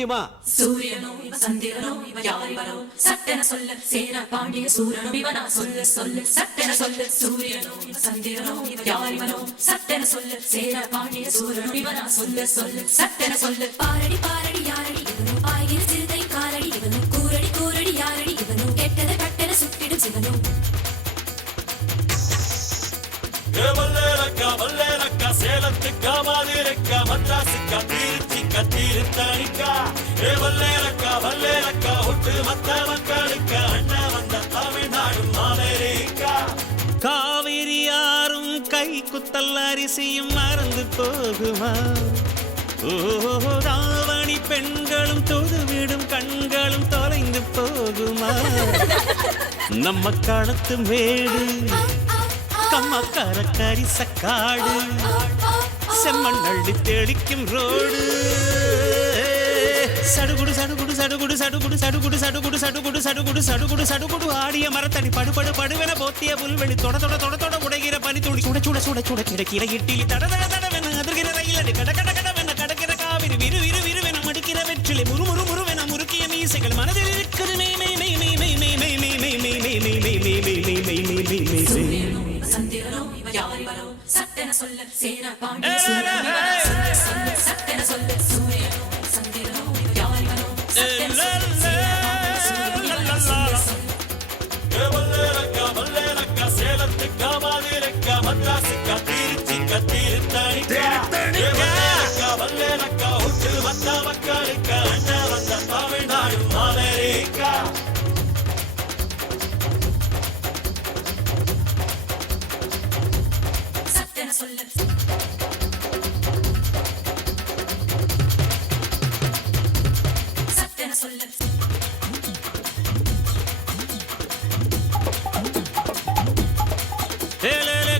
சூரியனோ சந்திரனோ யாரிவனோ சட்டென சொல்ல சேர பாண்டிய சூரனோ இவனா சொல்ல சொல்ல சட்டென சொல்ல சூரியனோ சந்திரனோ யாரிவனோ சட்டென சொல்ல சேர பாண்டிய சூரனோ இவனா சொல்ல சொல்ல சட்டென சொல்ல பாரடி பாரடி யாரடி இவனோ ஆயிர சிறுதை காலடி இவனோ கூரடி கூரடி யாரடி இவனோ கெட்டத கட்டென சுட்டிடும் சிவனோ வல்லேலக்கா சேலத்துக்கா மாதிரக்கா மத்ராசுக்கா திருச்சிக்கா திருத்தணிக்கா வல்லேலக்கா ஒட்டு மத்த மக்களுக்கா அண்ணா வந்த தமிழ்நாடு அமெரிக்கா காவிரி யாரும் கை குத்தல் அரிசியும் மறந்து போகுமா ராவணி பெண்களும் தொழுவிடும் கண்களும் தொலைந்து போகுமா நம்ம களத்து மேடு கம்மக்கார கரிசக்காடு செம்மண் அள்ளி தெளிக்கும் ரோடு சடுகுடு சடுகுடு சடுகுடு சடுகுடு சடுகுடு சடுகுடு சடுகுடு சடுகுடு சடுகுடு சடுகுடு ஆடிய மரத்தடி படுபடு படுவென போத்திய புல்வெளி தொட தொட தொட தொட உடைகிற பனி துளி சுட சுட சுட சுட கிடக்கிற இட்டிலி தட தட தடவென அதிர்கிற ரயிலடி கட கட கடவென கடக்கிற காவிரி விறு விறு விறுவென மடிக்கிற வெற்றிலை முறு முறு முறுவென முறுக்கிய மீசைகள் மனதில் இருக்குது மெய் மெய் மெய் மெய் மெய் மெய் மெய் மெய் மெய் மெய் மெய் மெய் மெய் மெய் மெய் மெய் மெய் மெய் சந்திரனோ யாரிவனோ சட்டென சொல்ல சேர பாண்டிய சூரனோ சொல்ல சொல்ல சட்டென சொல்ல சூரியனோ சந்திரனோ யாரிவனோ சட்டென சொல்ல வல்லேலக்கா சேலத்துக்கா மாதிரக்கா மத்ராசுக்கா திருச்சிக்கா திருத்தணிக்கா வல்லேலக்கா ஒட்டு மத்த மக்களுக்கா அண்ணா வந்த தமிழ்நாடு அமெரிக்கா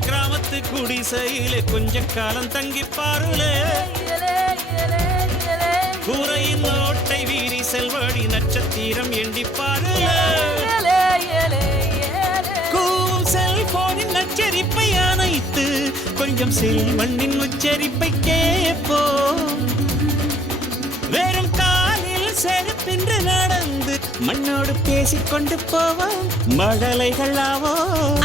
கிராமத்து குடிசையிலே கொஞ்ச காலம் தங்கி பாருலே கூரையின் ஓட்டை வீரி செல்வடி நட்சத்திரம் எண்டி பாருலே கூவும் செல்போனின் நச்சரிப்பை அணைத்து கொஞ்சம் செல்வண்ணின் உச்சரிப்பை கேட்போம் வெறும் காலில் செருப்பின்று நடந்து மண்ணோடு பேசிக்கொண்டு போவோம் மழலைகள் ஆவோம்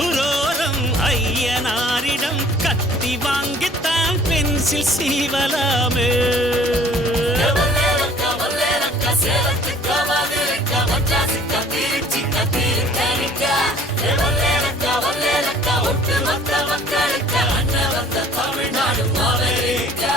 உரோரம் ஐயனாரிடம் கத்தி வாங்கித்தான் பென்சில் சீவலாமே சேலத்துக்கா மாதிரக்கா மத்ராசுக்கா திருச்சிக்கா திருத்தணிக்கா வல்லேலக்கா ஒட்டு மத்த மக்களுக்கா அண்ணா வந்த தமிழ்நாடு அமெரிக்கா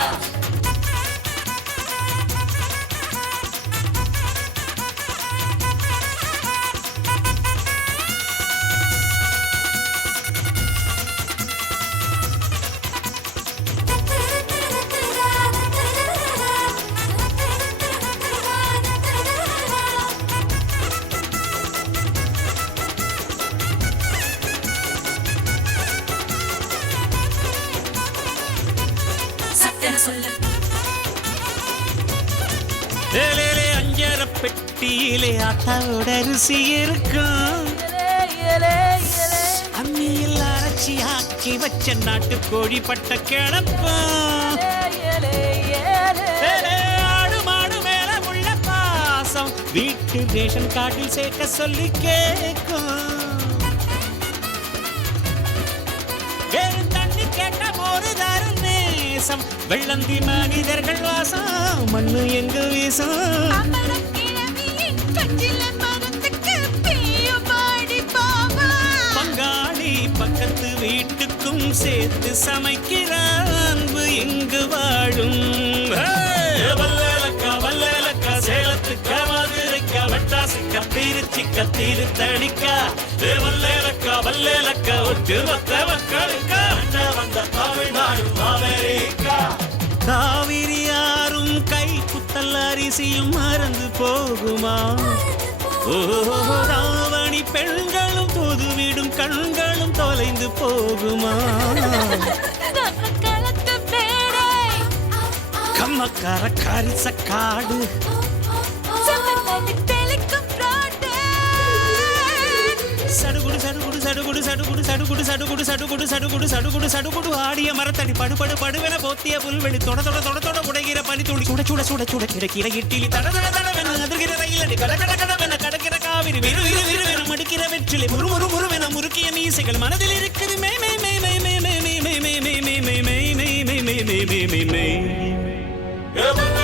அஞ்சர பெட்டியிலே ஆட்டாவோட அரிசி இருக்கும் அம்மியில் அரைச்சி ஆக்கி வச்ச நாட்டு கோழி பட்ட கிளப்பம் ஆடு மாடு மேல உள்ள பாசம் வீட்டு ரேஷன் கார்டில் சேர்க்க சொல்லி கேட்கும் வேறு தண்ணி கேட்ட போது தரும் நேசம் வெள்ளந்தி மனிதர்கள் வாசம் மண்ணு எங்க வீசம் பங்காளி பக்கத்து வீட்டுக்கும் சேர்த்து சமைக்கிற அன்பு எங்கு வாழும் வல்லேலக்கா சேலத்துக்கா மதுரைக்கா மெட்ராசுக்கா திருச்சிக்கா திருத்தணிக்கா வல்லேலக்கா ஒட்டு மொத்த மக்களுக்கா அண்ணா வந்த தமிழ்நாடு அமெரிக்கா காவிரி யாரும் கை குத்தல் அரிசியும் மறந்து போகுமா ராவணி பெண்களும் தொழுவிடும் கண்களும் தொலைந்து போகுமா கம்மக்கார கரிசக்காடு சடுகுடு சடுகுடு சடுகுடு சடுகுடு சடுகுடு சடுகுடு சடுகுடு சடுகுடு சடுகுடு சடுகுடு ஆடிய மரத்தடி படுபடு படுவென போத்திய புல்வெளி தொட தொட தொட தொட உடைகிற பனி துளி சுட சுட சுட சுட கிடக்கிற இட்டிலி தட தட தடவென அதிர்கிற ரயிலடி கட கட கடவென கடக்கிற காவிரி விறு விறு விறுவென மடிக்கிற வெற்றிலை முறு முறு முறுவென முறுக்கிய மீசைகள் மனதில் இருக்குது மே மே மே மே மே மே மே மே மே மே மே மே மே மே மே மே மே மே மே